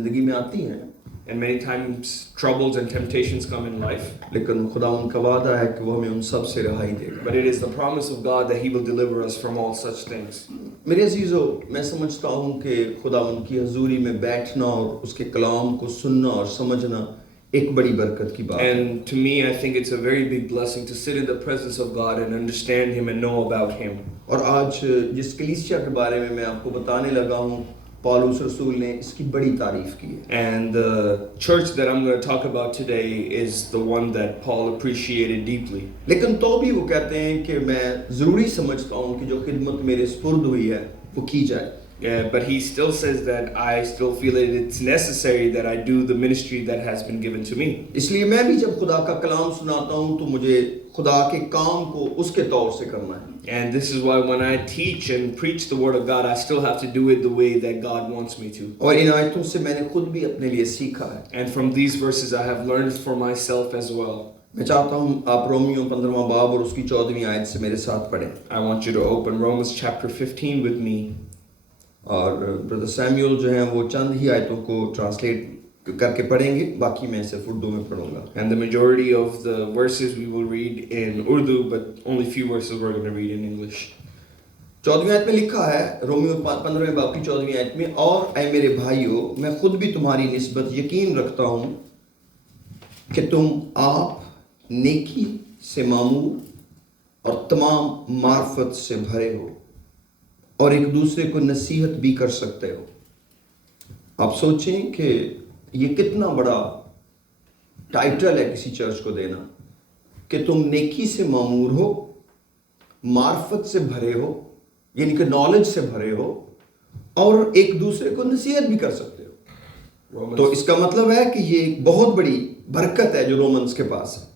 जिंदगी में आती हैं, and many times troubles and temptations come in life. लेकिन खुदा उनका वादा है कि वो हमें उन सब से रिहाई देगा। But it is the promise of God that He will deliver us from all such things. मेरे अजीजों, मैं समझता हूँ कि खुदा उनकी हजूरी में बैठना और उसके कलाम को सुनना और समझना एक बड़ी बरकत की बात है। And to me, I think it's a very big blessing to sit in the presence of God and understand Him and know about Him. और आज जिस कलीसिया के बारे में मैं आपको बताने लगा हूँ, पौलुस रसूल ने इसकी बड़ी तारीफ की है। And the church that I'm going to talk about today is the one that Paul appreciated deeply. लेकिन तो भी वो कहते हैं कि मैं ज़रूरी समझता हूँ कि जो खिदमत मेरे सुपुर्द हुई है वो की जाए। Yeah, but he still says that I still feel that it's necessary that I do the ministry that has been given to me. इसलिए मैं भी जब खुदा का कलाम सुनाता हूँ तो मुझे खुदा के काम को उसके तौर से करना है। And this is why when I teach and preach the word of God, I still have to do it the way that God wants me to. और इन आयतों से मैंने खुद भी अपने लिए सीखा है। And from these verses I have learned for myself as well. मैं चाहता हूँ आप रोमियो 15वां बाब और उसकी 14वीं आयत से मेरे साथ पढ़ें। I want you to open Romans chapter 15 with me. और ब्रदर सैमुअल जो हैं वो चंद ही आयतों को ट्रांसलेट करके पढ़ेंगे, बाकी मैं सिर्फ उर्दू में पढ़ूंगा। And the majority of the verses we will read in Urdu, but only few verses we're going to read in English. 14वीं आयत में लिखा है, रोमियो 15वें बाब की 14वीं आयत में, और ऐ मेरे भाइयों, मैं खुद भी तुम्हारी निस्बत यकीन रखता हूँ कि तुम आप नेकी से मामूर और तमाम मार्फत से भरे हो और एक दूसरे को नसीहत भी कर सकते हो। आप सोचें कि ये कितना बड़ा टाइटल है किसी चर्च को देना कि तुम नेकी से मामूर हो, मार्फत से भरे हो, यानी कि नॉलेज से भरे हो और एक दूसरे को नसीहत भी कर सकते हो। तो इसका मतलब है कि ये एक बहुत बड़ी बरकत है जो रोमन्स के पास है।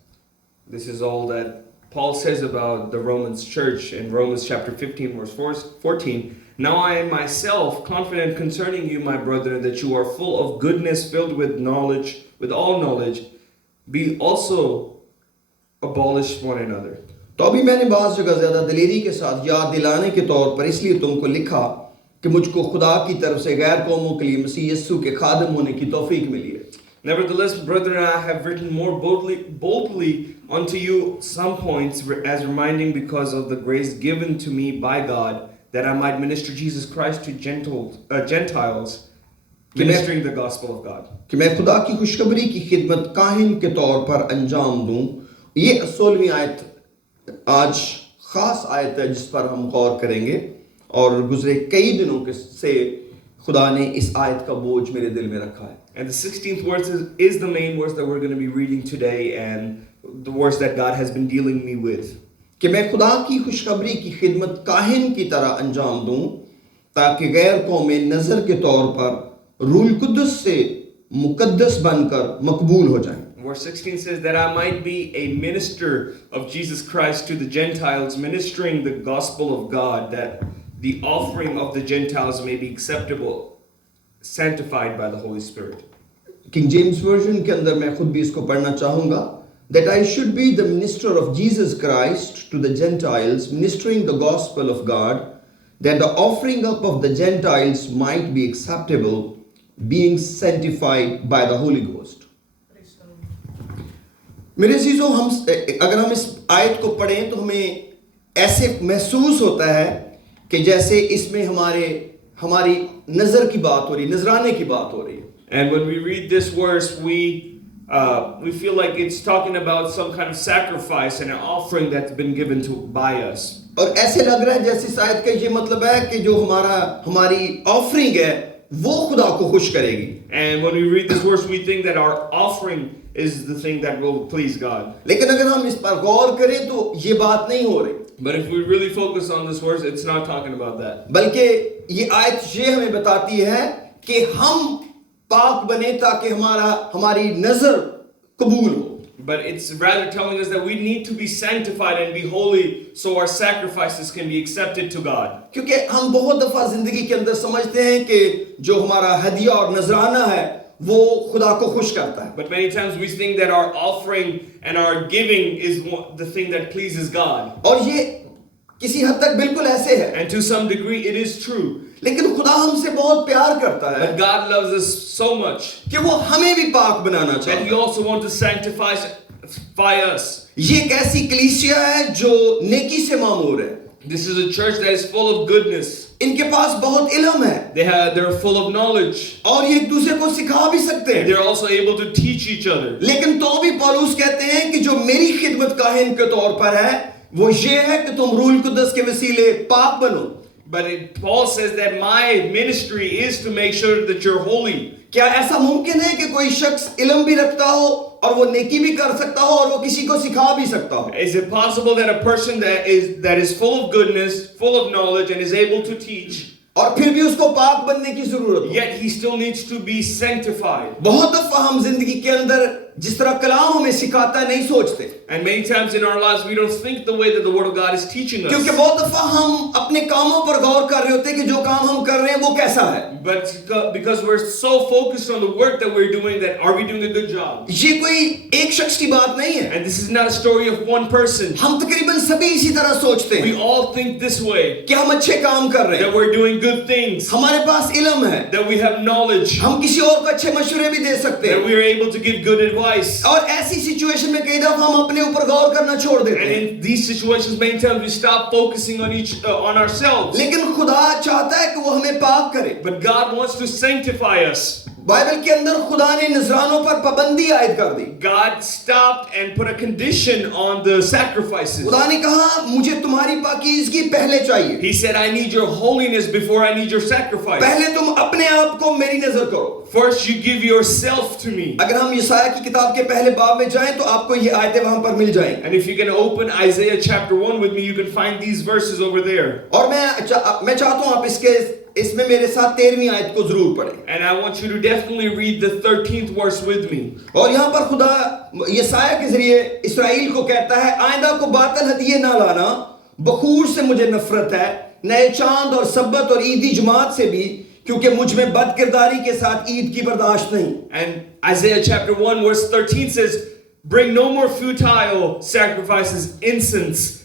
This is all that Paul says about the Romans church in Romans chapter 15 verse 14. Now I am myself confident concerning you, my brethren, that you are full of goodness, filled with knowledge, with all knowledge. Be also abolish one another. तो अभी मैंने बाज़ जगह ज़्यादा दिलेरी के साथ याद दिलाने के तौर पर इसलिए तुमको लिखा कि मुझको खुदा की तरफ से गैर कौमों के लिए मसीह यीशु के खादिम होने की तौफीक मिली है। Nevertheless, brethren, I have written more boldly unto you some points, as reminding because of the grace given to me by God, that I might minister Jesus Christ to Gentiles, ministering the gospel of God. कि मैं खुदा की खुशखबरी की खिदमत काहिन के तौर पर अंजाम दूं। ये 16वीं आयत आज खास आयत है जिस पर हम गौर करेंगे और गुजरे कई दिनों से खुदा ने इस आयत का बोझ मेरे दिल में रखा है। And the 16th verse is the main verse that we're going to be reading today, and the verse that God has been dealing me with. कि मैं खुदा की खुशखबरी की खिदमत काहिन की तरह अंजाम दूं ताकि गैर कौमें नजर के तौर पर रूल कुद्दस से मुकद्दस बनकर मकबूल हो जाएं। Verse 16 says that I might be a minister of Jesus Christ to the Gentiles, ministering the gospel of God, that the offering of the Gentiles may be acceptable, sanctified by the Holy Spirit. King James version के अंदर मैं खुद भी इसको पढ़ना चाहूंगा, that I should be the minister of Jesus Christ to the Gentiles, ministering the gospel of God, that the offering up of the Gentiles might be acceptable, being sanctified by the Holy Ghost. मेरे अजीजों, अगर हम इस आयत को पढ़ें तो हमें ऐसे महसूस होता है कि जैसे इसमें हमारी नजर की बात हो रही, नजराने की बात हो रही है। And when we read this verse, we feel like it's talking about some kind of sacrifice and an offering that's been given by us. और ऐसे लग रहा है जैसे इस आयत का ये मतलब है कि जो हमारी ऑफरिंग है वो खुदा को खुश करेगी। And when we read this verse, we think that our offering is the thing that will please God. लेकिन अगर हम इस पर गौर करें तो ये बात नहीं हो रही। But if we really focus on this verse, it's not talking about that. बल्कि ये आयत ये हमें बताती है कि हम पाक बने ताकि हमारी नजर कबूल हो। But it's rather telling us that we need to be sanctified and be holy so our sacrifices can be accepted to God. क्योंकि हम बहुत दफा जिंदगी के अंदर समझते हैं कि जो हमारा हदिया और नजराना है वो खुदा को खुश करता है। But many times we think that our offering and our giving is the thing that pleases God. और ये किसी हद तक बिल्कुल ऐसे है। And to some degree it is true. लेकिन खुदा हमसे बहुत प्यार करता है But God loves us so much कि वो हमें भी पाक बनाना that चाहता He है। also wants to sanctify us. ये एक ऐसी कलीसिया है जो नेकी से मामूर है। This is a church that is full of goodness. इनके पास बहुत इल्म है They're full of knowledge. और ये एक दूसरे को सिखा भी सकते हैं। They're also able to teach each other. लेकिन तो भी पौलुस कहते हैं कि जो मेरी खिदमत काहिन के तौर पर है वो ये है कि तुम रूल कुदस के वसीले पाक बनो। But Paul says that my ministry is to make sure that you're holy. क्या ऐसा मुमकिन है कि कोई शख्स इल्म भी रखता हो और वो नेकी भी कर सकता हो और वो किसी को सिखा भी सकता हो? Is it possible that a person that is full of goodness, full of knowledge, and is able to teach, और फिर भी उसको पाक बनने की जरूरत हो? yet he still needs to be sanctified? बहुत दफा हम जिंदगी के अंदर जिस तरह कलाम हमें सिखाता है नहीं सोचते, And many times in our lives we don't think the way that the Word of God is teaching क्योंकि us. बहुत दफा हम अपने कामों पर गौर कर रहे होते हैं कि जो काम हम कर रहे हैं वो कैसा है। But because we're so focused on the work that we're doing, that are we doing a good job? ये कोई एक शख्स की बात नहीं है, And this is not a story of one person. हम तकरीबन सभी इसी तरह सोचते We हैं all think this way, कि हम अच्छे काम कर रहे that हैं, we're doing good things, हमारे पास इल्म है, that we have knowledge, हम किसी और को अच्छे मशवरे भी दे सकते that हैं। we are able to give good advice. और ऐसी सिचुएशन में कई दफा हम अपने ऊपर गौर करना छोड़ देते And हैं। in these situations, many times we stop focusing on ourselves. लेकिन खुदा चाहता है कि वो हमें पाक करे। But God wants to sanctify us. Bible के अंदर खुदा ने नजरानों पर पाबंदी आयद कर दी। God stopped and put a condition on the sacrifices. खुदा ने कहा मुझे तुम्हारी पाकीज़गी पहले चाहिए, He said, I need your holiness before I need your sacrifice. पहले तुम अपने आप को मेरी नजर करो। First, you give yourself to me. अगर हम यशायाह की किताब के पहले बाब में जाएं तो आपको ये आयतें वहां पर मिल जाएंगी। And if you can open Isaiah chapter 1 with me, you can find these verses over there. और मैं चाहता हूं आप इसमें मेरे साथ 13वीं आयत को जरूर पढ़ें। And I want you to definitely read the 13th verse with me. और यहाँ पर खुदा यशायाह के जरिए इस्राएल को कहता है, आइंदा को बातल हदिये ना लाना, बखूर से मुझे नफरत है, नए चांद और सब्बत और ईदी जमात से भी, क्योंकि मुझ में बदकिरदारी के साथ ईद की बर्दाश्त नहीं। And Isaiah chapter 1 verse 13 says, bring no more futile sacrifices. Incense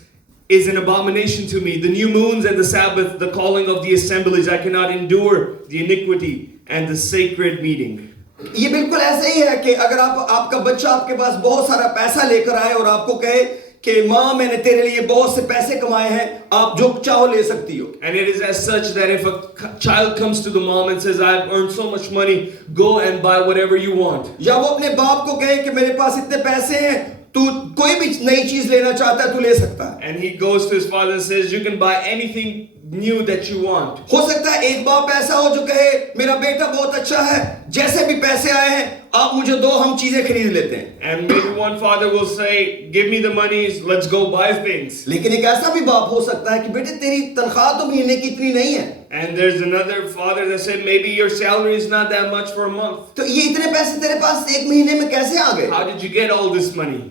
is an abomination to me. The new moons and the Sabbath, the calling of the assemblies, I cannot endure the iniquity and the sacred meeting. ये बिल्कुल ऐसा ही है कि अगर आपका बच्चा आपके पास बहुत सारा पैसा लेकर आए और आपको कहे कि माँ मैंने तेरे लिए बहुत से पैसे कमाए हैं, आप जो चाहो ले सकती हो। And it is as such that if a child comes to the mom and says, I've earned so much money, go and buy whatever you want. या वो अपने बाप को कहे कि मेरे पास इतने पैसे हैं, तू कोई भी नई चीज लेना चाहता है तू ले सकता है। And he goes to his father and says, you can buy anything new that you want. हो सकता है एक बाप ऐसा हो जो कहे मेरा बेटा बहुत अच्छा है, जैसे भी पैसे आए हैं आप मुझे दो, हम चीजें खरीद लेते हैं। And maybe one father will say, give me the money, let's go buy things. लेकिन एक ऐसा भी बाप हो सकता है कि बेटे तेरी तनख्वाह तो महीने की इतनी नहीं है, And there's another father that said, maybe your salary is not that much for a month. तो ये इतने पैसे तेरे पास एक महीने में कैसे आ गए? How did you get all this money?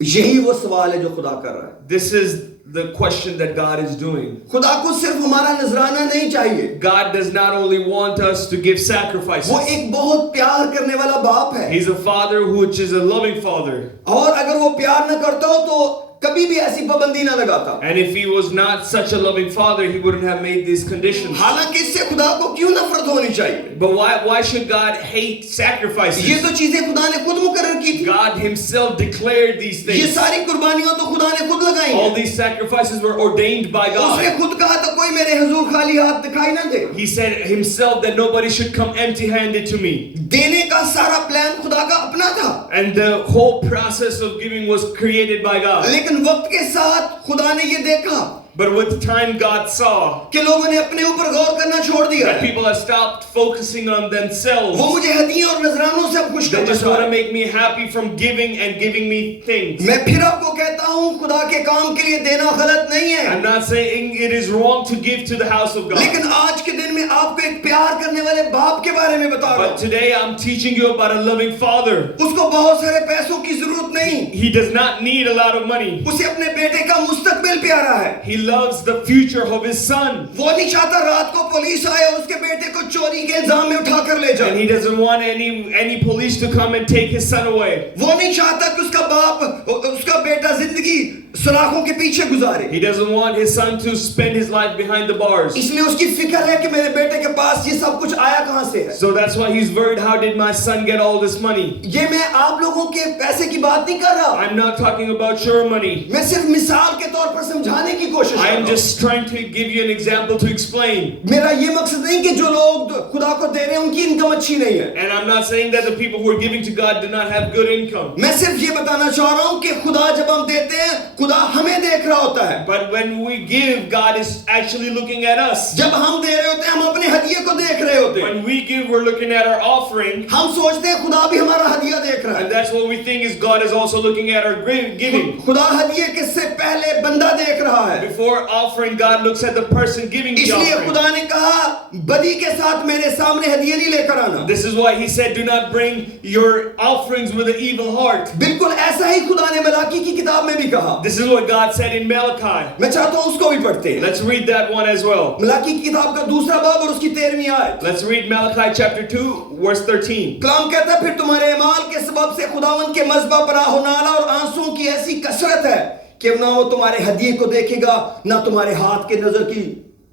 यही वो सवाल है जो खुदा कर रहा है। This is the question that God is doing. खुदा को सिर्फ हमारा नजराना नहीं चाहिए, God does not only want us to give वो sacrifices. एक बहुत प्यार करने वाला बाप है। He's a father which is a loving father. और अगर वो प्यार न करता हो तो कभी भी ऐसी पाबंदी ना लगाता। And if he was not such a loving father, he wouldn't have made these conditions. हालांकि इससे खुदा को क्यों नफरत होनी चाहिए? But why should God hate ये sacrifices? तो चीजें खुदा ने खुद मुकर्रर की थी। God himself declared these ये things. सारी कुर्बानियां तो खुदा ने खुद लगाई All हैं। these sacrifices were ordained by उसने God. खुद कहा था कोई मेरे हुजूर खाली हाथ दिखाई ना दे। He said himself that nobody should come empty-handed to me. देने का सारा प्लान खुदा का अपना था, And the whole process of giving was created by God. लेकिन वक्त के साथ खुदा ने ये देखा But with time, God saw कि लोगों ने अपने ऊपर गौर करना छोड़ दिया that है। people have stopped focusing on themselves. वो मुझे हदियों और नजरानों से अब खुश They करना just want to चाहते हैं। make me happy from giving and giving me things. मैं फिर आपको कहता हूँ खुदा के काम के लिए देना गलत नहीं है, I'm not saying it is wrong to give to the house of God. लेकिन आज के दिन में आपको एक प्यार करने वाले बाप के बारे में बता रहा But हूँ। today I'm teaching you about a loving father. उसको बहुत सारे पैसों की जरूरत नहीं, He does not need a lot of money. उसे अपने बेटे का मुस्तकबिल प्यारा है। He loves the future of his son. वो नहीं चाहता रात को पुलिस आए और उसके बेटे को चोरी के इल्जाम में उठा कर ले And जाए। he doesn't want any police to come and take his son away. वो नहीं चाहता कि उसका बाप उसका बेटा जिंदगी सलाखों के पीछे गुजारे। He doesn't want his son to spend his life behind the bars. इसलिए उसकी फिक्र है कि मेरे बेटे के पास ये सब कुछ आया कहां से है। So that's why he's worried, how did my son get all this money? ये मैं आप लोगों के पैसे की बात नहीं कर रहा, I'm not talking about your money. मैं सिर्फ मिसाल के तौर पर समझाने की कोशिश I कर am रहा हूं। just trying to give you an example to explain. मेरा ये मकसद नहीं कि जो लोग खुदा को दे रहे हैं उनकी इनकम अच्छी नहीं है। And I'm not saying that the people who are giving to God do not have good income. मैं सिर्फ ये बताना चाह रहा हूं कि खुदा जब हम देते हैं, खुदा हमें देख रहा होता है। But when we give, God is actually looking at us. जब हम दे रहे होते हैं, हम अपने हदिये को देख रहे होते हैं। When we give, we're looking at our offering. हम सोचते हैं खुदा भी हमारा हदिया देख रहा And है। that's what we think is God is also looking at our giving. खुदा हदिये के से पहले बंदा देख रहा है। Before offering, God looks at the person giving the इसलिए offering. खुदा ने कहा, बदी के साथ मेरे सामने हदिये नहीं लेकर आना। This is why he said, do not bring your offerings with an evil heart. बिल्कुल ऐसा ही खुदा ने मलाकी की किताब में भी कहा। This is what God said in Malachi. मैं चाहता हूं उसको भी पढ़ते हैं। Let's read that one as well. Malachi की किताब का दूसरा बाब और उसकी 13वीं आयत। Let's read Malachi chapter 2, verse 13. कलाम कहता है, फिर तुम्हारे अमाल के सबब से खुदावंद के मज़बा पर आहोनाला और आंसुओं की ऐसी कसरत है कि ना वो तुम्हारे हदिये को देखेगा, ना तुम्हारे हाथ के नजर की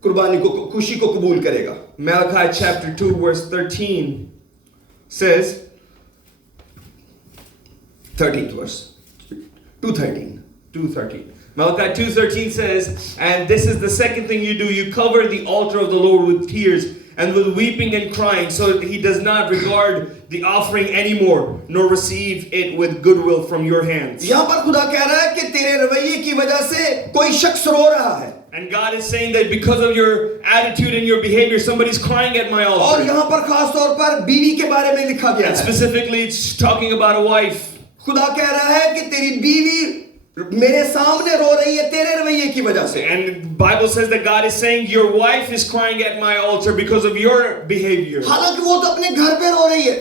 कुर्बानी को, खुशी को कबूल करेगा। Malachi chapter 2, verse 13 says, 13th verse, 2:13. 2:13. Malachi 2:13 says, and this is the second thing you do, you cover the altar of the Lord with tears and with weeping and crying, so that he does not regard the offering anymore, nor receive it with goodwill from your hands. यहाँ पर खुदा कह रहा है कि तेरे रवैये की वजह से कोई शख्स रो रहा है। And God is saying that because of your attitude and your behavior, somebody's crying at my और altar. यहाँ पर खास तौर पर बीवी के बारे में लिखा गया And है। specifically, it's talking about a wife. खुदा कह रहा है कि तेरी बीवी मेरे सामने रो रही है तेरे रवैये की वजह से। And Bible says that God is saying your wife is crying at my altar because of your behavior. हालांकि वो तो अपने घर पे रो रही है।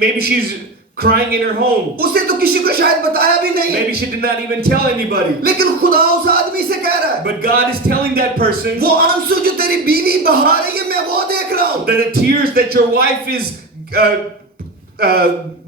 Maybe she's crying in her home. उसे तो किसी को शायद बताया भी नहीं। Maybe she did not even tell anybody. लेकिन खुदा उस आदमी से कह रहा है, But God is telling that person वो आंसू जो तेरी बीवी बहा रही है मैं वो देख रहा हूँ। that the tears that your wife is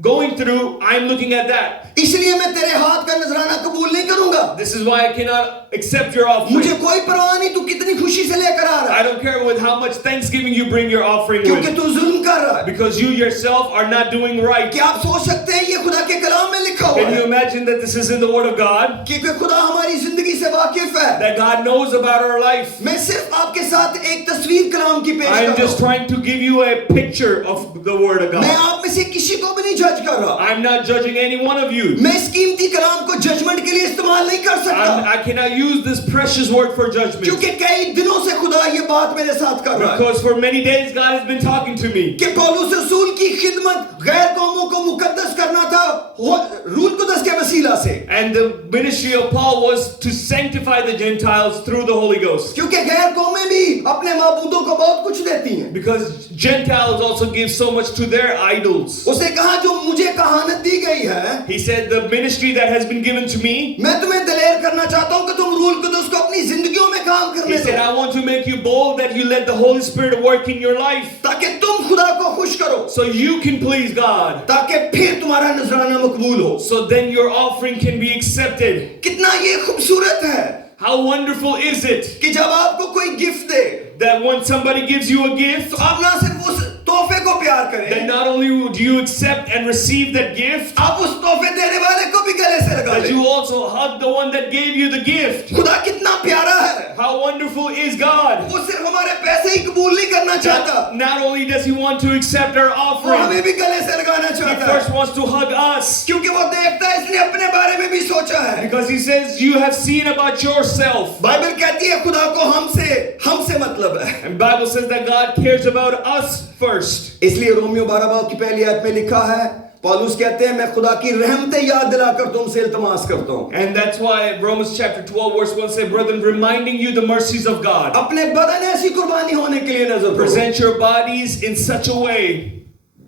going through, I'm looking at that. इसलिए मैं तेरे हाथ का नजराना कबूल नहीं करूंगा। This is why I cannot accept your offering. मुझे कोई परवाह नहीं तू कितनी खुशी से लेकर आ रहा I है, don't care with how much thanksgiving you bring your offering क्योंकि with, तू जुल्म कर रहा है। because you yourself are not doing right. क्या आप सोच सकते हैं ये खुदा के कलाम में लिखा हुआ Can you है? imagine that this is in the Word of God? क्योंकि खुदा हमारी जिंदगी से वाकिफ है। That God knows about our life. मैं सिर्फ आपके साथ एक तस्वीर कलाम की पेश I am कर रहा just हूँ। trying to give you a picture of the Word of मैं God. आप में से किसी को भी नहीं जज कर रहा। I'm not judging any one of you. मैं इस कीमती कलाम को जजमेंट के लिए इस्तेमाल नहीं कर सकता, I cannot use this precious word for judgment. क्योंकि कई दिनों से खुदा ये बात मेरे साथ कर रहा है Because for many days God has been talking to me. कि पौलुस रसूल की खिदमत गैर कौमों को मुकद्दस करना था रूह कुदस के वसीला से, And the ministry of Paul was to sanctify the Gentiles through the Holy Ghost. क्योंकि गैर कौमें भी अपने माबूदों को बहुत कुछ देती हैं। Because Gentiles also give so much to their idols. उसे कहा जो मुझे कहानत दी गई है, He said, the ministry that has been given to me, मैं तुम्हें दलेर करना चाहता हूं कि तुम रूह कुदस को अपनी जिंदगियों में काम he करने said, दो, I want to make you bold that you let the Holy Spirit work in your life. ताकि तुम खुदा को खुश करो, So you can please God. ताकि फिर तुम्हारा नजराना मकबूल हो। So then your offering can be accepted. कितना ये खूबसूरत है How wonderful is it कि जब आपको कोई गिफ्ट दे that when somebody gives you a gift, तो आप ना सिर्फ उस तोहफे को प्यार that करें, not only do you accept and receive that gift, आप उस तोहफे देने वाले को भी गले से लगा but लें। you also hug the one that gave you the gift. खुदा कितना प्यारा है, How wonderful is God. वो सिर्फ हमारे पैसे ही कबूल नहीं करना चाहता, Not only does he want to accept our वो offering, हमें भी गले से लगाना he चाहता है, first wants to hug us. क्योंकि वो देखता है इसने अपने बारे में भी सोचा है। Because he says you have seen about yourself. Bible कहती है खुदा को हमसे मतलब है। And Bible says that God cares about us first. इसलिए रोमियो 12 बाब की पहली आयत में लिखा है, पौलुस कहते हैं मैं खुदा की रहमतें याद दिलाकर तुमसे इल्तमास करता हूं। And that's why Romans chapter 12 verse 1 says, brethren, reminding you the mercies of God. अपने बदन ऐसी कुर्बानी होने के लिए नजर करो Present your bodies in such a way,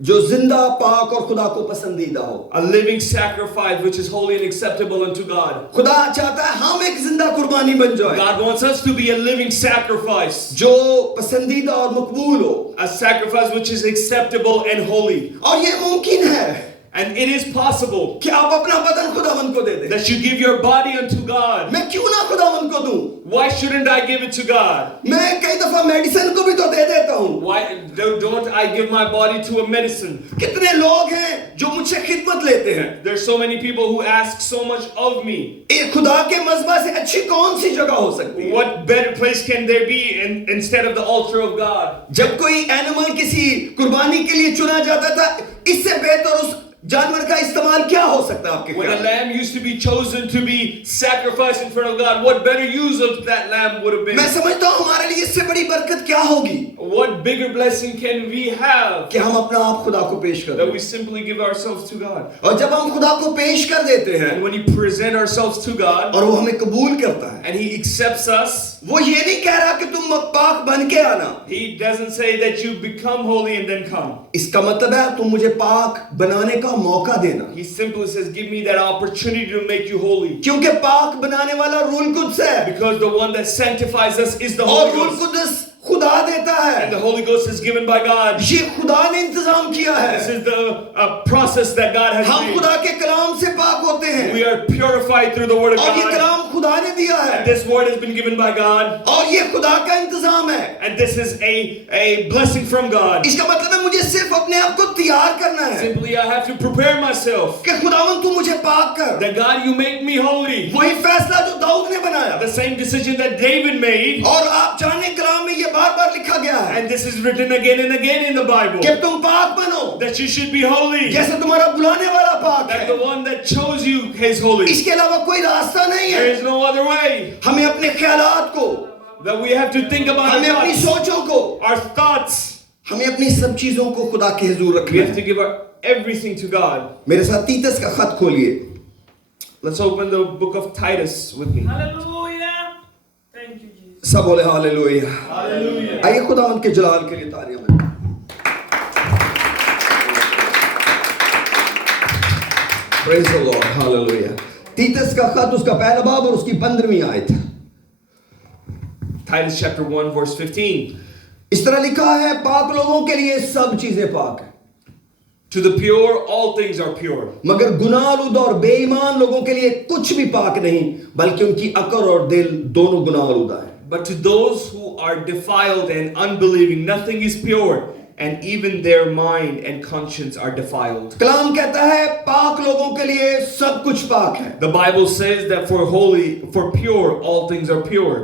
जो जिंदा पाक और खुदा को पसंदीदा हो। a living sacrifice which is holy and acceptable unto God. खुदा चाहता है हम एक जिंदा कुर्बानी बन जाए, God wants us to be a living sacrifice, जो पसंदीदा और मकबूल हो, a sacrifice which is acceptable and holy. और ये मुमकिन है। And it is possible कि आप अपना बदन खुदावंद को दे दें। that you give your body unto God. मैं क्यों ना खुदावंद को दूं? Why shouldn't I give it to God? मैं कई दफा मेडिसिन को भी तो दे देता हूं। Why don't I give my body to a medicine? कितने लोग हैं जो मुझसे खिदमत लेते हैं। There's so many people who ask so much of me. ये खुदा के मज़बा से अच्छी कौन सी जगह हो सकती है? What better place can there be instead of the altar of God? जब कोई एनिमल किसी कुर्बानी के लिए चुना जाता था, इससे बेहतर उस जानवर का इस्तेमाल क्या हो सकता है आपके When a ख्याल में? lamb used to be chosen to be sacrificed in front of God, what better use of that lamb would have been? मैं समझता हूँ हमारे लिए इससे बड़ी बरकत क्या होगी What bigger blessing can we have कि हम अपना आप खुदा को पेश कर that दें। we simply give ourselves to God? और जब हम खुदा को पेश कर देते हैं And when we present ourselves to God और वो हमें कबूल करता है, and He accepts us, वो ये नहीं कह रहा कि तुम पाक बन के आना। He doesn't say that you become holy and then come. इसका मतलब है तुम मुझे पाक बनाने का मौका देना, He simply says, give me that opportunity to make you holy. क्योंकि पाक बनाने वाला रूल कुद्स है Because the one that sanctifies us is the और Holy रूल Ghost. कुद्स खुदा देता And the है। Holy Ghost is given by God. ये खुदा ने इंतजाम किया This है। is the process that God has हम made. खुदा के कलाम से पाक होते हैं We are purified through the Word of और ये God. कलाम खुदा ने दिया And है this Word has been given by God. और ये खुदा का इंतजाम है। And this is a blessing from God. इसका मतलब है मुझे सिर्फ अपने आप को तैयार करना है Simply I have to prepare myself. कि खुदावन तू मुझे पाक कर। That God, you make me holy. वही फैसला जो दाऊद ने बनाया The same decision that David made. और आप जाने कलाम में ये बार बार लिखा गया है And this is written again and again in the Bible. कि तुम पाक बनो That you should be holy. जैसे तुम्हारा बुलाने वाला पाक That है। the one that chose you is holy. इसके अलावा कोई रास्ता नहीं There है। is no other way. हमें अपने ख्यालात को, That we have to think about हमें our अपनी thoughts. सोचों को, Our thoughts. हमें अपनी सब चीजों को खुदा के हुजूर We रखना have to है। give everything to God. मेरे साथ तीतस का खत खोलिए। Let's open the book of Titus with me. Hallelujah. Thank you, Jesus. सब बोले हालेलुया। Hallelujah. आइए खुदावंद के जलाल के लिए तालियां बजाएं। Praise the Lord, hallelujah। तीतस का खत उसका पहला बाब और उसकी 15वीं आयत। Titus chapter 1 verse 15. इस तरह लिखा है, पाक लोगों के लिए सब चीजें पाक हैं, To the pure, all things are pure. मगर गुनाहलुद और बेईमान लोगों के लिए कुछ भी पाक नहीं, बल्कि उनकी अकल और दिल दोनों गुनाहलुदा है। But to those who are defiled and unbelieving, nothing is pure, and even their mind and conscience are defiled. कलाम कहता है पाक लोगों के लिए सब कुछ पाक है। The Bible says that for pure, all things are pure.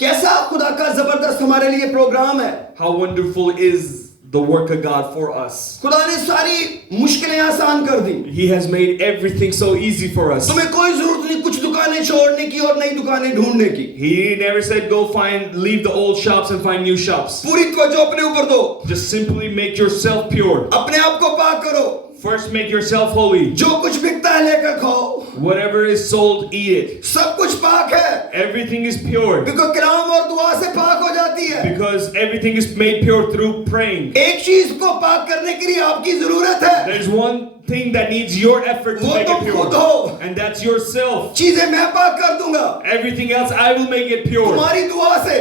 कैसा खुदा का जबरदस्त हमारे लिए प्रोग्राम है। How wonderful is the work of God for us. खुदा ने सारी मुश्किलें आसान कर दी। He has made everything so easy for us. तुम्हें कोई जरूरत नहीं कुछ दुकानें छोड़ने की और नई दुकानें ढूंढने की। He never said go leave the old shops and find new shops. पूरी तवज्जो अपने ऊपर दो, Just simply make yourself pure. अपने आप को पाक करो। First make yourself holy. जो कुछ बिकता है लेकर खाओ, Whatever is sold, eat it. सब कुछ पाक है, Everything is pure. बिकॉज़ कलाम और दुआ से पाक हो जाती है। Because everything is made pure through praying. एक चीज को पाक करने के लिए आपकी जरूरत है, There's one thing that needs your effort to वो make तुम it खुद pure. हो। And that's yourself. चीजें मैं पाक कर दूंगा Everything else I will make it pure. तुम्हारी दुआ से।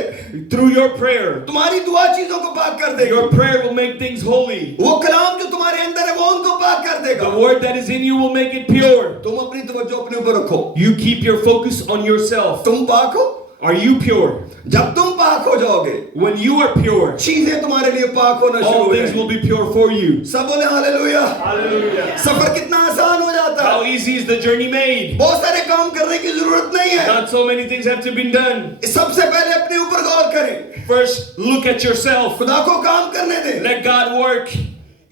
Through your prayer. तुम्हारी दुआ चीजों को पाक कर देगी। Your prayer will make things holy. वो कलाम जो तुम्हारे अंदर है वो उनको पाक कर देगा। The word that is in you will make it pure. तुम अपनी तवज्जो अपने ऊपर रखो। You keep your focus on yourself. तुम पाक हो। Are you pure? जब तुम पाक हो जाओगे, When you are pure, चीजें तुम्हारे लिए पाक होना शुरू all हो things will जाएंगी। be pure for you. सब बोले हालेलुया। Hallelujah. सफर कितना आसान हो जाता How है। easy is the journey made? बहुत सारे काम करने की जरूरत नहीं है। Not so many things have to be done. सबसे पहले अपने ऊपर गौर करें। First, look at yourself. खुदा को काम करने दें। Let God work.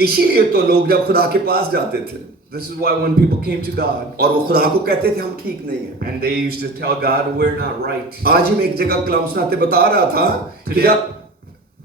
इसीलिए तो लोग जब खुदा के पास जाते थे This is why when people came to God और वो खुदा को कहते थे हम ठीक नहीं है। and they used to tell God, we're not right. आज ही मैं एक जगह कलाम सुनाते बता रहा था कि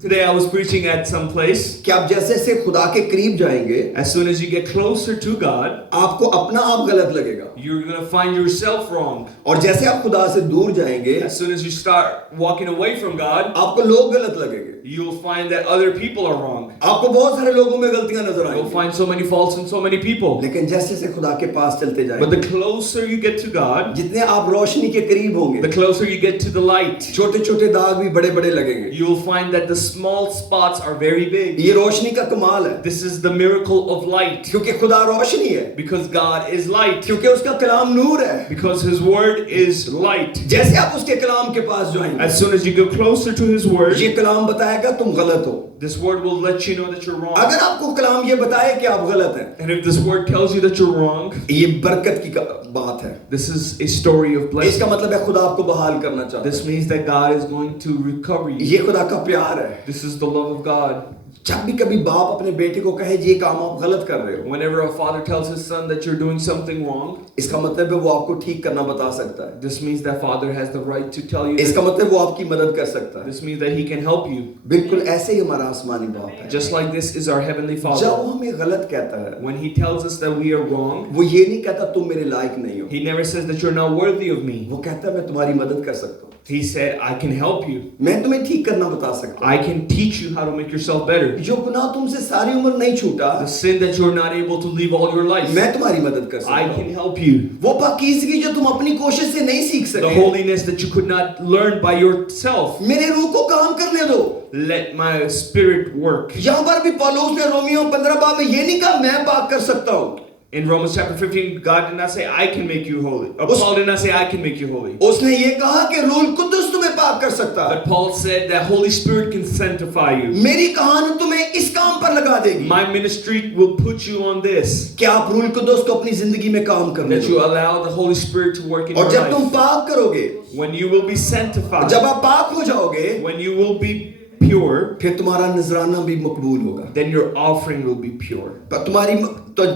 Today I was preaching at some place. कि आप जैसे जैसे खुदा के करीब जाएंगे, As soon as you get closer to God, आपको अपना आप गलत लगेगा। you're going to find yourself wrong. और जैसे आप खुदा से दूर जाएंगे, As soon as you start walking away from God, आपको लोग गलत लगेंगे। you'll find that other people are wrong. आपको बहुत सारे लोगों में गलतियां नजर You'll आएंगी, find so many faults in so many people. लेकिन जैसे जैसे खुदा के पास चलते But जाएंगे, the closer you get to God, जितने आप रोशनी के करीब होंगे, the closer you get to the light, छोटे छोटे दाग भी बड़े बड़े लगेंगे। you will find that the small spots are very big. ये रोशनी का कमाल है, This is the miracle of light. क्योंकि खुदा रोशनी है, Because God is light. क्योंकि उसका कलाम नूर है। Because His word is light. जैसे आप उसके कलाम के पास जाएंगे, As soon as you go closer to His word, ये कलाम बताएगा तुम गलत हो। this word will let you know that you're wrong. अगर आपको कलाम ये बताए कि आप गलत हैं, And if this word tells you that you're wrong, ये बरकत की बात है। this is a story of blessing. इसका मतलब है खुदा आपको बहाल करना चाहता This means that God is going to recover है। you. ये खुदा का प्यार है। This is the love of God. जब भी कभी बाप अपने बेटे को कहे ये काम आप गलत कर रहे हो, Whenever a father tells his son that you're doing something wrong, इसका मतलब है वो आपको ठीक करना बता सकता है। this means that father has the right to tell you इसका this. मतलब वो आपकी मदद कर सकता है। This means that he can help you. बिल्कुल ऐसे ही हमारा आसमानी बाप है। Just like this is our heavenly जब Father. वो हमें गलत कहता है, When he tells us that we are wrong, वो ये नहीं कहता तुम मेरे लायक नहीं हो, he never says that you're not worthy of me. वो कहता है मैं तुम्हारी मदद कर सकता हूँ, He said, I can help you. मैं तुम्हें ठीक करना बता सकता I can teach you how to make yourself better. हूँ। जो गुनाह तुमसे सारी उम्र नहीं छूटा, The sin that you're not able to leave all your life, मैं तुम्हारी मदद कर सकता I हूँ। can help you. वो पाकीज़गी जो तुम अपनी कोशिश से नहीं सीख The सके, holiness that you could not learn by yourself, मेरे रूह को काम करने दो। let my spirit work. यहाँ पर भी पौलुस ने रोमियो 15 बाब में ये नहीं कहा मैं पाक कर सकता हूँ, In Romans chapter 15, God did not say, I can make you holy. Or Paul did not say, I can make you holy. उसने ये कहा कि रूह कुद्दुस तुम्हें पाक कर सकता है। But Paul said that Holy Spirit can sanctify you. मेरी कहानी तुम्हें इस काम पर लगा देगी My ministry will put you on this. कि आप रूह कुद्दुस को अपनी जिंदगी में काम करने That you दो। allow the Holy Spirit to work in और your जब तुम life. पाक करोगे, When you will be sanctified, जब आप पाक हो जाओगे, when you will be pure, फिर तुम्हारा नजराना भी मकबूल होगा, then your offering will be pure. पर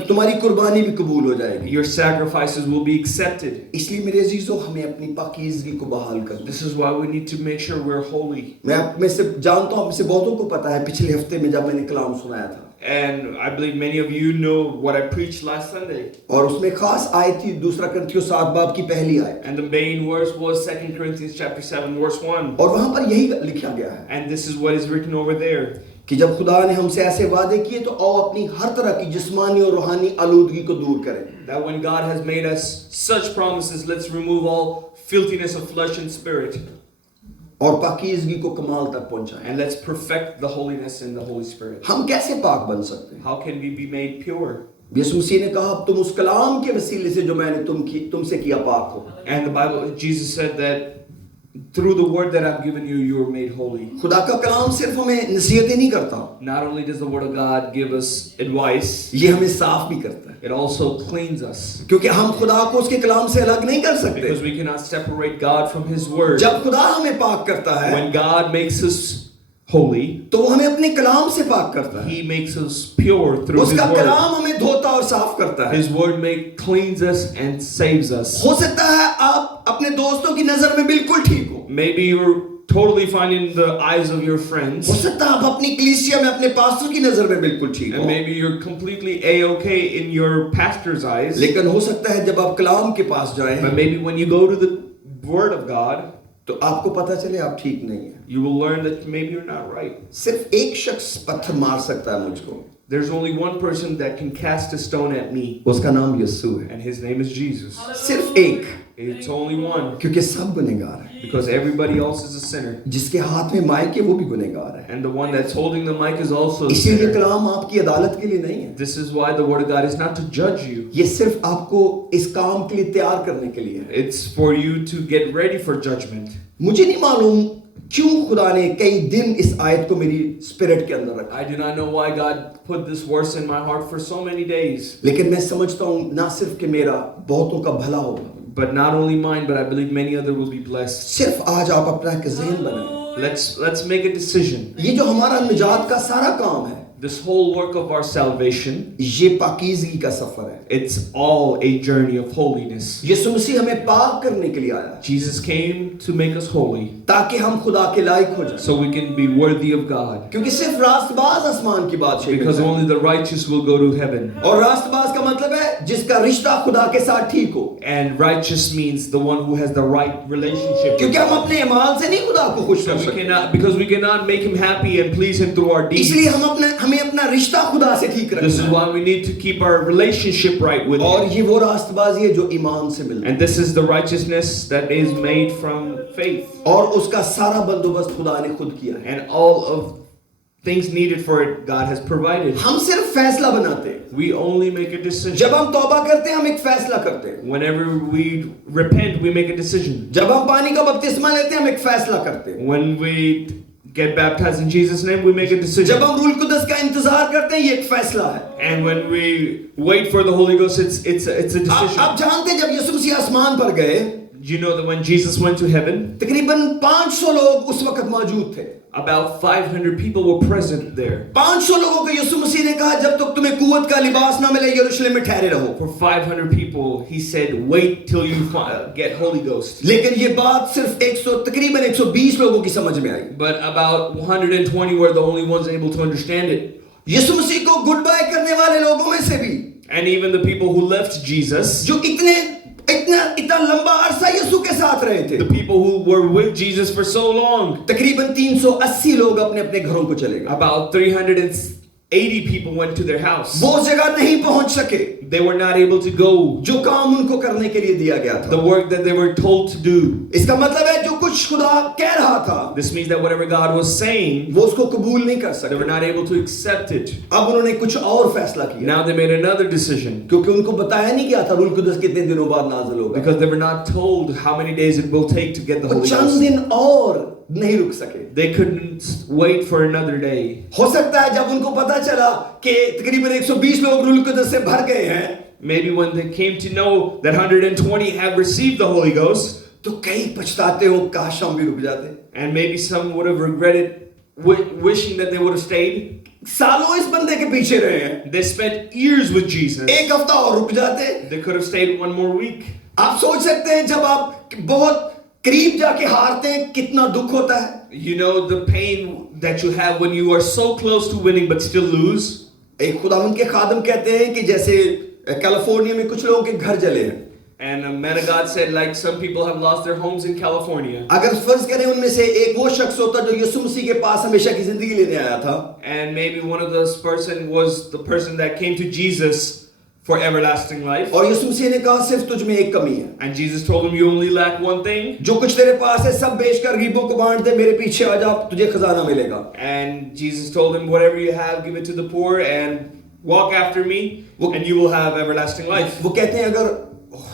तुम्हारी कुर्बानी भी कबूल हो जाएगी। Your sacrifices will be accepted. इसलिए मेरे अजीजों हमें अपनी पाकीज़गी को बहाल करना। This is why we need to make sure we're holy. मैं आप में से जानता हूँ, आप में से बहुतों को पता है, पिछले हफ्ते में जब मैंने कलाम सुनाया था And I believe many of you know what I preached last Sunday. और उसमें खास आयत थी 2 कुरिन्थियों 7 बाब की पहली आयत, And the main verse was 2 Corinthians chapter 7 verse 1. और वहां पर यही लिखा गया है And this is what is written over there. कि जब खुदा ने हमसे ऐसे वादे किए तो आओ अपनी हर तरह की जिस्मानी और रूहानी आलूदगी को दूर करें। That when God has made us such promises, let's remove all filthiness of flesh and spirit. और पाकीज़गी को कमाल तक पहुंचाएं। And let's perfect the holiness in the Holy Spirit. हम कैसे पाक बन सकते हैं? How can we be made pure? यीशु मसीह ने कहा तुम उस कलाम के वसीले से जो मैंने तुमसे किया पाक हो। And the Bible, Jesus said that through the word that I've given you, you are made holy. खुदा का कलाम सिर्फ हमें नसीहतें नहीं करता, Not only does the word of God give us advice, ये हमें साफ भी करता है, it also cleans us. क्योंकि हम खुदा को उसके कलाम से अलग नहीं कर सकते। Because we cannot separate God from His word. जब खुदा हमें पाक करता है, When God makes us holy, तो वो हमें अपने कलाम से पाक करता है। He makes us pure through His उसका word. कलाम हमें धोता और साफ करता है। His word cleans us and saves us. हो सकता है आप अपने दोस्तों की नजर में बिल्कुल ठीक हो, Maybe you're totally fine in the eyes of your friends, हो सकता है आप अपनी कलीसिया में अपने पास्टर की नजर में बिल्कुल ठीक and हो, maybe you're completely a-okay in your pastor's eyes. लेकिन हो सकता है जब आप कलाम के पास जाएं But maybe when you go to the word of God, तो आपको पता चले आप ठीक नहीं हैं। you will learn that maybe you're not right. सिर्फ एक शख्स पत्थर मार सकता है मुझको, There's only one person that can cast a stone at me, उसका नाम यीशु है। and his name is Jesus. सिर्फ एक, It's only one, क्योंकि सब गुनहगार हैं। because everybody else is a sinner. जिसके हाथ में माइक है वो भी गुनहगार है। And the one that's holding the mic is also a इसीलिए sinner. कलाम आपकी अदालत के लिए नहीं है, This is why the word of God is not to judge you. ये सिर्फ आपको इस काम के लिए तैयार करने के लिए है। It's for you to get ready for judgment. मुझे नहीं मालूम क्यों खुदा ने कई दिन इस आयत को मेरी स्पिरिट के अंदर रखा, I do not know why God put this verse in my heart for so many days. लेकिन मैं समझता हूँ ना सिर्फ कि मेरा बहुतों का भला होगा, But not only mine, but I believe many other will be blessed. सिर्फ आज आप अपना एक ज़हन बनाएं। Let's make a decision. ये जो हमारा निजात का सारा काम है, This whole work of our salvation, ये पाकीज़गी का सफर है। it's all a journey of holiness. यीशु मसीह हमें पाक करने के लिए आया Jesus came to make us holy ताकि हम खुदा के लायक हो जाएं, so we can be worthy of God. क्योंकि सिर्फ रास्तबाज आसमान की बात Because only the righteous will go to heaven. और रास्तबाज का मतलब है जिसका रिश्ता खुदा के साथ ठीक हो, And righteous means the one who has the right relationship with क्योंकि हम God. अपने ईमान से नहीं खुदा को खुश कर So we सकते, cannot, because we cannot make him happy and please him through our deeds. इसलिए हमें अपना रिश्ता खुदा से ठीक This is रखना है। why we need to keep our relationship right with और him. ये वो रास्तबाजी है जो ईमान से मिलती है, And this is the righteousness that is made from faith. और उसका सारा बंदोबस्त खुदा ने खुद किया है। And all of things needed for it, God has provided. हम सिर्फ फैसला बनाते हैं, We only make a decision. जब हम तौबा करते हैं हम एक फैसला करते हैं, Whenever we repent, we make a decision. जब हम पानी का बपतिस्मा लेते हैं हम एक फैसला करते हैं, When we get baptized in Jesus' name, we make a decision. जब हम रूल कुदस का इंतजार करते हैं ये एक फैसला है। And when we wait for the Holy Ghost, it's a decision. आप जानते हैं जब यीशु मसीह आसमान पर गए, You know that when Jesus went to heaven, तकरीबन 500 लोग उस वक्त मौजूद थे। about 500 people were present there. 500 लोगों को यीशु मसीह ने कहा जब तक तुम्हें कुव्वत का लिबास ना मिले यरूशलेम में ठहरे रहो। For 500 people, he said, wait till you get Holy Ghost. लेकिन ये बात सिर्फ तकरीबन 120 लोगों की समझ में आई। But about 120 were the only ones able to understand it. यीशु मसीह को गुड बाय करने वाले लोगों में से भी, And even the people who left Jesus, जो इतना लंबा अरसा यीशु के साथ रहे थे, the people who were with Jesus for so long, तकरीबन 380 लोग अपने अपने घरों को चले गए। about 380 people went to their house. वो जगह नहीं पहुंच सके They were not able to go जो काम उनको करने के लिए दिया गया the था। work that they were told to do. इसका मतलब है जो कुछ खुदा कह रहा था This means that whatever God was saying, वो उसको कबूल नहीं कर they were सके। not able to accept it. अब उन्होंने कुछ और फैसला किया, Now they made another decision क्योंकि उनको बताया नहीं गया था रूल कुदस कितने दिनों बाद नाज़िल होगा। because they were not told how many days it will take to get the वो Holy चंद Ghost. दिन और नहीं रुक सके। They couldn't wait for another day. हो सकता है जब उनको पता चला कि तकरीबन 120 लोग रूल कुदस से भर गए हैं, Maybe when they came to know that 120 have received the Holy Ghost, तो कई पछताते हो काश हम भी रुक जाते। and maybe some would have regretted wishing that they would have stayed. सालों इस बंदे के पीछे रहे हैं, They spent years with Jesus. एक हफ्ता और रुक जाते। They could have stayed one more week. आप सोच सकते हैं जब आप बहुत करीब जाके हारते हैं कितना दुख होता है। You know the pain that you have when you are so close to winning but still lose. एक खुदावंद के खादम कहते हैं कि जैसे कैलिफोर्निया में कुछ लोगों के घर जले हैं, And a man of God said, like some people have lost their homes in California. अगर फर्ज करें उनमें से एक वो शख्स होता जो यीशु मसीह के पास हमेशा की जिंदगी लेने आया था, And maybe one of those person was the person that came to Jesus for everlasting life. और यीशु मसीह ने कहा सिर्फ तुझ में एक कमी है, And Jesus told him, you only lack one thing. जो कुछ तेरे पास है सब बेचकर गरीबों को बांट दे, मेरे पीछे आ जा, तुझे खजाना मिलेगा। And Jesus told him, whatever you have, give it to the poor and walk after me and you will have everlasting life. वो कहते हैं अगर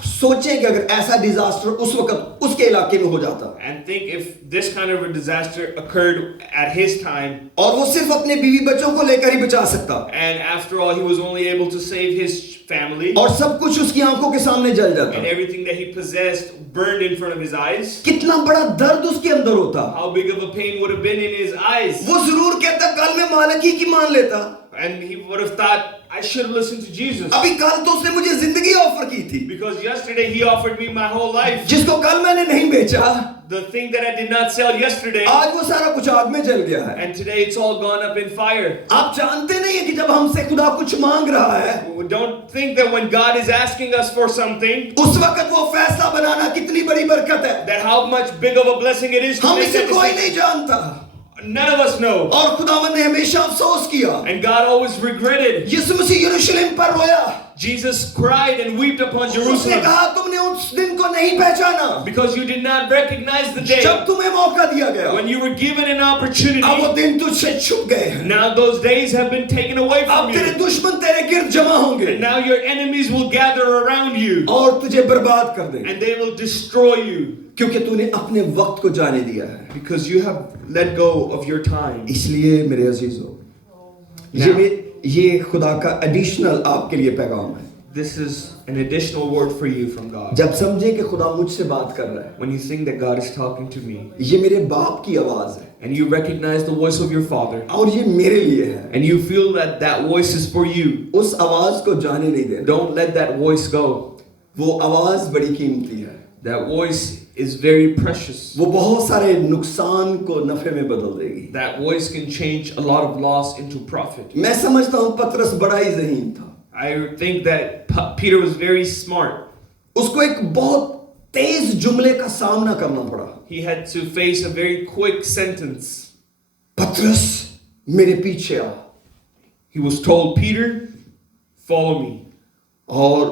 सोचें कि अगर ऐसा डिजास्टर उस वक्त उसके इलाके में हो जाता And think if this kind of a disaster occurred at his time, और वो सिर्फ अपने बीवी बच्चों को लेकर ही बचा सकता and after all, he was only able to save his family, और सब कुछ उसकी आंखों के सामने जल जाता, and everything that he possessed burned in front of his eyes, कितना बड़ा दर्द उसके अंदर होता। how big of a pain would have been in his eyes. वो जरूर कहता कल मैं मालिक ही की मान लेता, And he would have thought, I should have listened to Jesus. अभी कल तो उसने मुझे जिंदगी ऑफर की थी, Because yesterday he offered me my whole life. जिसको कल मैंने नहीं बेचा, The thing that I did not sell yesterday, आज वो सारा कुछ आग में जल गया है। and today it's all gone up in fire. आप जानते नहीं है कि जब हमसे खुदा कुछ मांग रहा है, Don't think that when God is asking us for something, उस वक्त वो फैसला बनाना कितनी बड़ी बरकत है, that how much big of a blessing it is to हम make इसे that कोई decision. नहीं जानता। None of us know. और खुदावंद ने हमेशा अफसोस किया, And God always regretted. यीशु मसीह यरूशलेम पर रोया, Jesus cried and wept upon उसने Jerusalem कहा तुमने उस दिन को नहीं पहचाना because you did not recognize the day जब तुम्हें मौका दिया गया, when you were given an अब वो opportunity. दिन तुझसे छुप गए हैं, Now those days have been taken away from अब तेरे you. दुश्मन तेरे गिर्द जमा होंगे And now your enemies will gather around you और तुझे बर्बाद कर देंगे, and they will destroy you क्योंकि तूने अपने वक्त को जाने दिया है। because you have let go of your time. इसलिए मेरे अजीजों, ये खुदा का एडिशनल आपके लिए पैगाम है। This is an additional word for you from God. जब समझे कि खुदा मुझसे बात कर रहा है, When you think that God is talking to me ये मेरे बाप की आवाज है and you recognize the voice of your Father और ये मेरे लिए है, and you feel that that voice is for you, उस आवाज को जाने नहीं देना। don't let that voice go. वो आवाज बड़ी कीमती है, That voice is very precious. वो बहुत सारे नुकसान को नफे में बदल देगी। That voice can change a lot of loss into profit. मैं समझता हूँ पतरस बड़ा ही ज़हीन था, I think that Peter was very smart. उसको एक बहुत तेज जुमले का सामना करना पड़ा। He had to face a very quick sentence. पतरस मेरे पीछे आ। He was told, Peter, follow me. और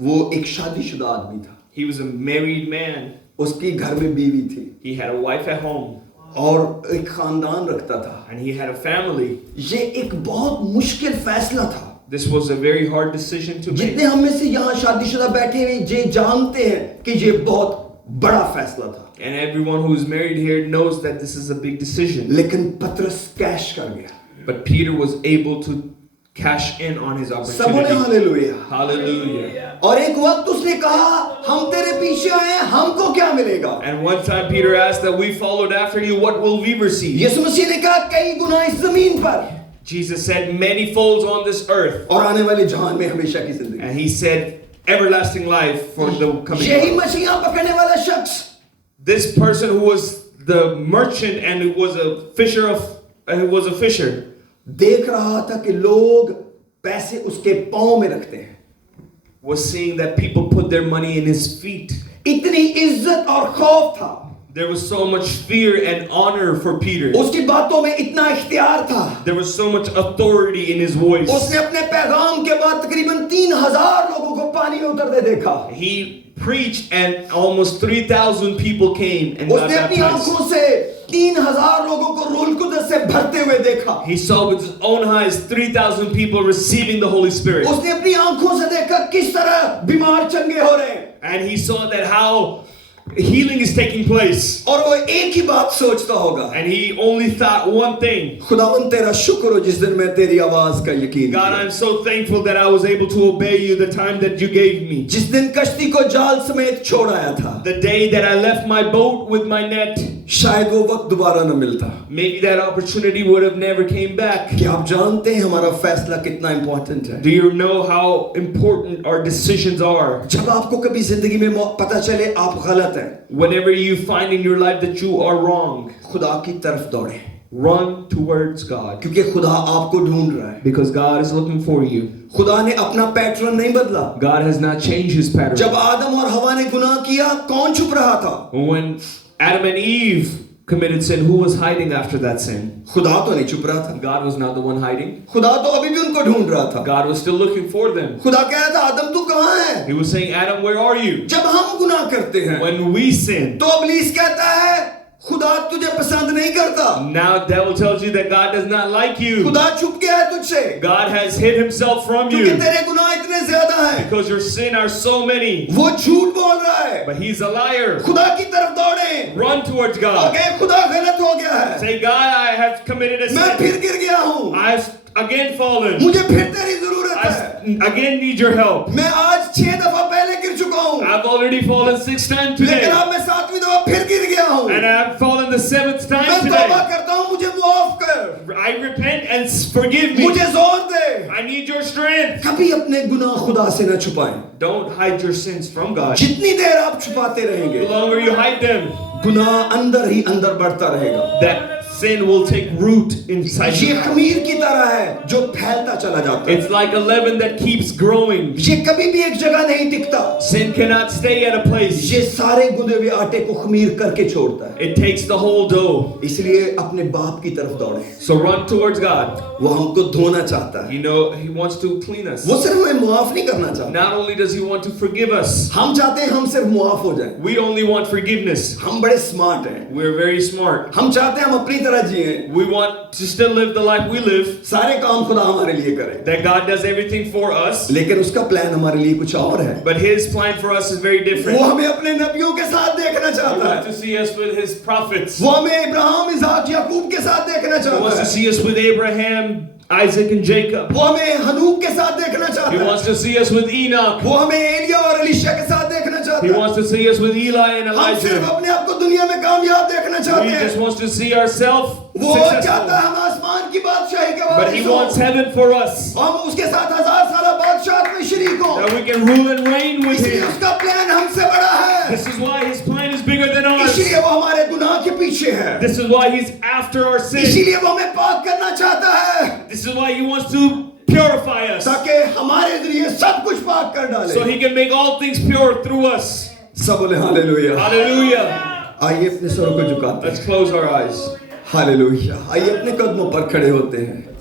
वो एक शादीशुदा आदमी था। He was a married man. उसकी घर में बीवी थी He had a wife at home. और एक खानदान रखता था। And he had a family. ये एक बहुत मुश्किल फैसला था। This was a very hard decision to make. जितने हम में से यहाँ शादीशुदा बैठे हैं ये जानते हैं कि ये बहुत बड़ा फैसला था। And everyone who is married here knows that this is a big decision. लेकिन पतरस कैश कर गया। But Peter was able to cash in on his सब बोले opportunity. हालेलुया। Hallelujah. और एक वक्त उसने कहा हम तेरे पीछे आए हैं हमको क्या मिलेगा? And one time Peter asked that we followed after you, what will we receive? यीशु मसीह ने कहा कई गुना इस जमीन पर Jesus said, many folds on this earth. और आने वाले जहान में हमेशा की जिंदगी। And he said, everlasting life for the coming यही world. मछलियां पकड़ने वाला शख्स This person who was the merchant and who was a fisher, देख रहा था कि लोग पैसे उसके पांव में रखते हैं। was seeing that people put their money in his feet. इतनी इज्जत और खौफ था। There was so much fear and honor for Peter. उसकी बातों में इतना इख्तियार था। There was so much authority in his voice. उसने अपने पैगाम के बाद तकरीबन 3000 लोगों को पानी में उतरते देखा। He preached and almost 3,000 people came and got उसने अपनी baptized. आंखों से 3000 लोगों को रूह कुदस से भरते हुए देखा। He saw with his own eyes 3,000 people receiving the Holy Spirit. उसने अपनी आंखों से देखा किस तरह बीमार चंगे हो रहे हैं। And he saw that how healing is taking place. और वो एक ही बात सोचता होगा। And he only thought one thing. खुदावन तेरा शुक्र हो जिस दिन मैं तेरी आवाज का यकीन God, किया। I'm so thankful that I was able to obey you the time that you gave me. जिस दिन कश्ती को जाल समेत छोड़ आया था। The day that I left my boat with my net, शायद वो वक्त दोबारा न मिलता। maybe that opportunity would have never came back. क्या आप जानते हैं हमारा फैसला कितना इम्पोर्टेंट है? Do you know how important our decisions are? जब आपको कभी जिंदगी में पता चले आप गलत हैं, Whenever you find in your life that you are wrong, खुदा की तरफ दौड़े, run towards God. क्योंकि खुदा आपको ढूंढ रहा है। Because God is looking for you. खुदा ने अपना पैटर्न नहीं बदला। God has not changed his pattern. जब आदम और हवा ने गुनाह किया, कौन छुप रहा था? When Adam and Eve committed sin, who was hiding after that sin? खुदा तो नहीं छुप रहा था। God was not the one hiding. खुदा तो अभी भी उनको ढूंढ रहा था। God was still looking for them. खुदा कह रहा था आदम तू कहाँ है? He was saying, Adam, where are you? जब हम गुनाह करते हैं, When we sin, तो इब्लीस कहता है खुदा तुझे पसंद नहीं करता। now devil tells you that God does not like you. खुदा छुप गया है तुझसे। God has hid himself from क्योंकि you तेरे गुनाह इतने ज्यादा हैं। because your sin are so many. वो झूठ बोल रहा है। But he's a liar. खुदा की तरफ दौड़े। Run towards God. ओके खुदा गलत हो गया है। Say, God, I have committed a मैं sin. फिर गिर गया हूँ। I've again fallen. मुझे फिर तेरी जरूरत है। I again need your help. मैं आज 6 दफा पहले गिर चुका हूँ। I've already fallen 6 times today. लेकिन अब मैं 7वीं दफा फिर गिर गया हूँ। And I've fallen the 7th मैं time तौबा today. करता हूँ मुझे माफ कर। I repent and forgive me. मुझे जोर दे। I need your strength. कभी अपने गुनाह खुदा से न छुपाएं। Don't hide your sins from God. जितनी देर आप छुपाते रहेंगे, The longer you hide them, गुनाह अंदर ही अंदर बढ़ता रहेगा। that sin will take root inside ये you. खमीर की तरह है जो फैलता चला जाता है। It's like a leaven that keeps growing. ये कभी भी एक जगह नहीं टिकता। Sin cannot stay at a place. ये सारे गुंदे हुए आटे को खमीर करके छोड़ता है। It takes the whole dough. इसलिए अपने बाप की तरफ दौड़े। So run towards God. वो हमको धोना चाहता है। You know, He wants to clean us. वो सिर्फ हमें मुआफ नहीं करना चाहता। Not only does He want to forgive us, हम चाहते हैं हम सिर्फ मुआफ हो जाएं। we only want forgiveness. हम बड़े स्मार्ट हैं। We're very smart. हम चाहते हैं हम अपनी तरह जिएं। We want to still live the life we live, सारे काम खुदा हमारे लिए करे। that God does everything for us. लेकिन उसका प्लान हमारे लिए कुछ और है। But His plan for us is very different. वो हमें अपने नबियों के साथ देखना He चाहता wants है। to see us with His prophets. वो हमें इब्राहिम, इसहाक, याकूब के साथ देखना He चाहता wants to है। see us with Abraham, Isaac, and Jacob. वो हमें हनूक के साथ देखना He चाहता है। wants to see us with Enoch. वो हमें एलिया और एलीशा के साथ देखना चाहता He है। wants to see us with Eli and हम सिर्फ Elijah. अपने आप को दुनिया में कामयाब देखना चाहते He हैं। just wants to see ourselves वो चाहता successful. है हम आसमान की बादशाही के But He वारिस wants हों। heaven for us, हम उसके साथ 1000 साल बादशाह में शरीक हों। that we can rule and reign with इसलिए Him. उसका प्लान हमसे बड़ा है। This is why His plan is bigger than ours. इसलिए वो हमारे गुनाह के पीछे है। This is why He's after our sin. इसीलिए वो हमें पाक करना चाहता है। This is why He wants to purify us, ताकि हमारे जरिए सब कुछ पाक कर डाले। so He can make all things pure through us. सब बोले हालेलुया। Hallelujah. आइए अपने सरों को झुकाते Let's हैं। close our eyes. हालेलुया। आइए अपने कदमों पर खड़े होते हैं।